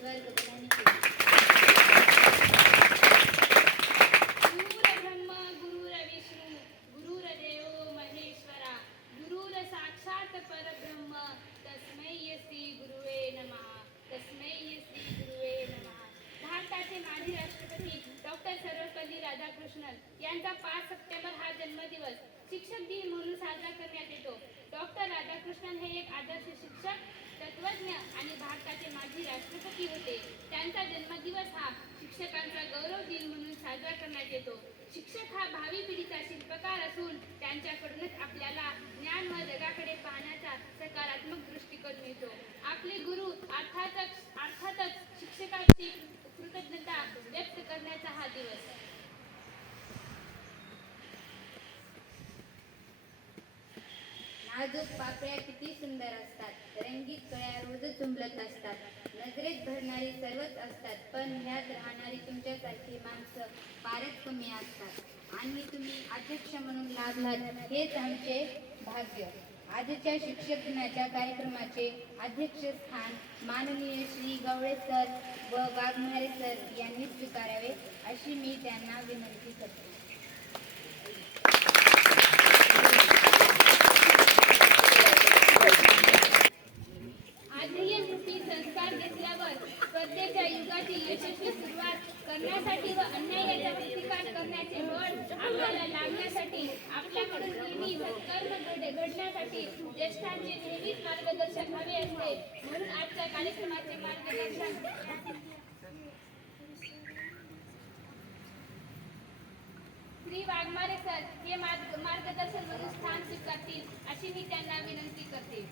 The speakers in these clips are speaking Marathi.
स्वर्ग बनाने के लिए। गुरुर्ब्रह्मा गुरुर्विष्णू गुरुर्देवो महेश्वरा गुरुर साक्षात परब्रह्म तस्मै श्री गुरुवे नमः तस्मै श्री गुरुवे नमः। भारताचे माजी राष्ट्रपती डॉक्टर सर्वपल्ली राधाकृष्णन यांचा 5 सप्टेंबर हा जन्मदिवस शिक्षक दिन म्हणून साजरा करण्यात येतो। डॉक्टर राधाकृष्णन हे एक आदर्श शिक्षक, तत्वज्ञ आणि भारताचे माजी राष्ट्रपती होते। त्यांचा जन्मदिवस हा शिक्षकांचा गौरव दिन म्हणून साजरा करण्यात येतो। शिक्षक हा भावी पिढीचा शिल्पकार असून त्यांच्याकडूनच आपल्याला ज्ञान व जगाकडे पाहण्याचा सकारात्मक दृष्टिकोन मिळतो। आपले गुरु अर्थातच शिक्षकांची कृतज्ञता व्यक्त करण्याचा हा दिवस। नाजूक पाकळ्या किती सुंदर असतात, रंगीत कळ्या रोजच उमलत असतात, नजरेत भरणारी सर्वच असतात, पण ह्यात राहणारी तुमच्यासारखी माणसं फारच कमी असतात आणि तुम्ही अध्यक्ष म्हणून लाभलात हेच आमचे भाग्य। आजच्या शिक्षक दिनाच्या कार्यक्रमाचे अध्यक्षस्थान माननीय श्री गवळे सर व वाघमारे सर यांनी स्वीकारावे अशी मी त्यांना विनंती करते। आध्ययनरूपी संस्कार घेतल्यावर स्पर्धेच्या युगाची यशस्वी सुरुवात करण्यासाठी व अन्यायाचा प्रतिकार करण्याचे बळ आपल्याला लाभण्यासाठी आपल्याकडून नेहमी सत्कर्म घडण्यासाठी ज्येष्ठांचे नेहमीच मार्गदर्शन हवे असते। म्हणून आजच्या कार्यक्रमाचे मार्गदर्शन श्री वाघमारे सर हे मार्गदर्शन म्हणून स्थान स्वीकारतील अशी मी त्यांना विनंती करते।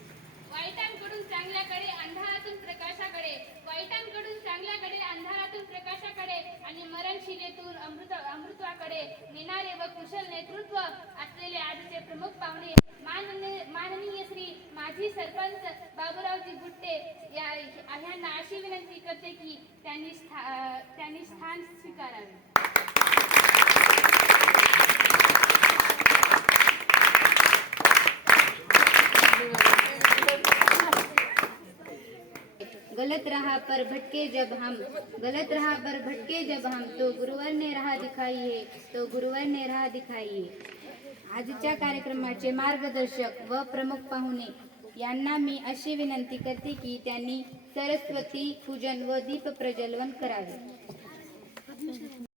वाईटांकडून चांगल्याकडे, अंधारातून प्रकाशाकडे, वाईटांकडून चांगल्याकडे, अंधारातून प्रकाशाकडे आणि मरणशिलेतून अमृताकडे नेणारे व कुशल नेतृत्व असलेले आजचे प्रमुख पाहुणे माननीय श्री माजी सरपंच बाबूरावजी गुट्टे यांना अशी विनंती करते की त्यांनी स्थान स्वीकारावे। गलत राह पर भटके जब हम, गलत राह पर भटके जब हम, तो गुरुवर ने राह दिखाई, तो गुरुवर ने राह दिखाई। आजच्या कार्यक्रमाचे मार्गदर्शक व प्रमुख पाहुणे यांना मी अशी विनंती करते की त्यांनी सरस्वती पूजन व दीप प्रज्वलन करावे।